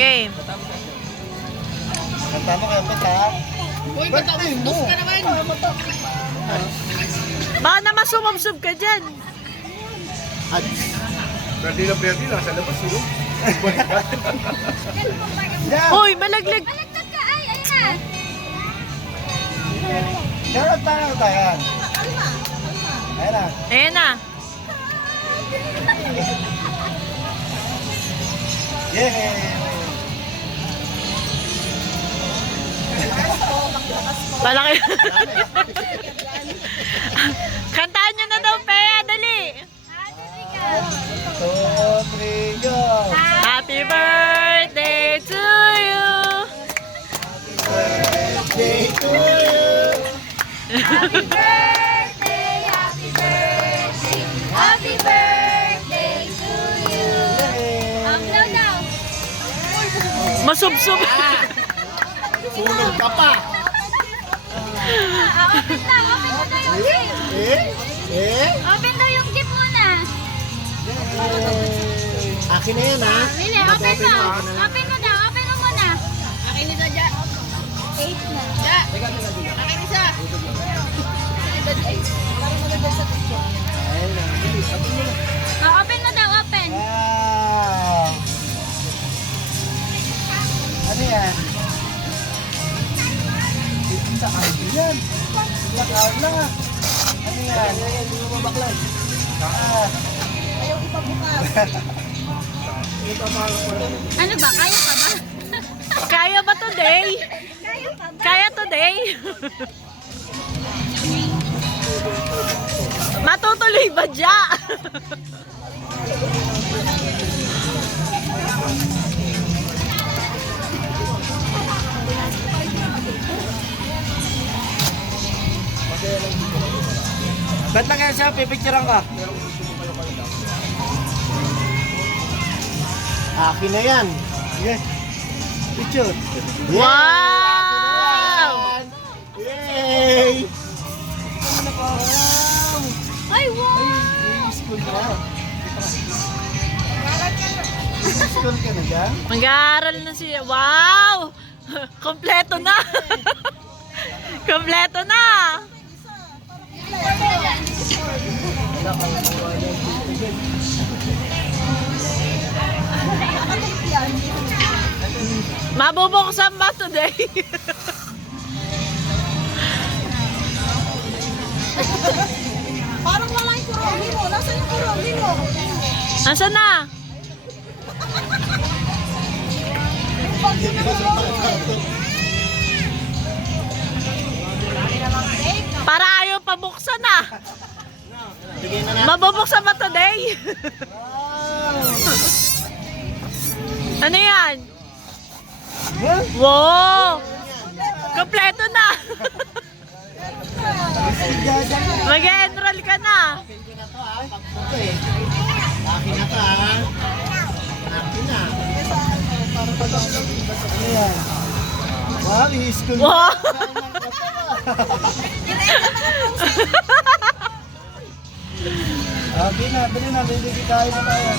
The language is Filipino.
Game. Kanta mo kayo kanta. Uy, ba't ka naman? Baka naman sumubsob ka dyan. Pwede lang sa labas yun. Uy, malaglag. Balagtad ka! Ay, ayun na! Dapat tayo tayo. Ayan na. Ayan na. Yay! Palaki. Kantaan nyo na daw, Pea. Dali. 2, 3, go! Happy birthday to you. Birthday to you! Happy birthday! Happy birthday! Happy birthday to you! Blow daw! Masubsob. Sunog ka pa! Open daw! Open mo daw yung gift! Open daw yung gift muna! Akin na yan, ha? Bili, open mo! Open mo daw! Open mo muna! Akin isa dyan. 8 na. Ja. Akin isa. Ayan na. Open mo daw! Open! Wow! Ano yan? Sa ID yan. Lakawin lang, ha? Ano yan? Hindi mo mabaklan. Ayaw ipabukas. Ano ba? Kaya pa ba? Kaya ba today? Kaya pa ba? Kaya today? Matutuloy ba dya? Ba't lang yan siya? Pipicturean ka? Akin na yan. Yes. Picture. Wow! Yay! Ay, wow! School ka. School ka na dyan? Mag-aaral na siya. Wow! Kompleto na! Kompleto na! Mabubuksan ba today? Parang wala yung kurogi mo. Nasaan yung kurogi mo? Nasaan na? Para ayaw pabuksan na. Mabubuksan ba today? Ano yan? Wow! Kompleto na! Mag-enroll ka na! Akin na ka, ha? Akin na. Ano yan? Wow, i-school na. Wow! Okay na, dali na, bibigay tayo na tayo.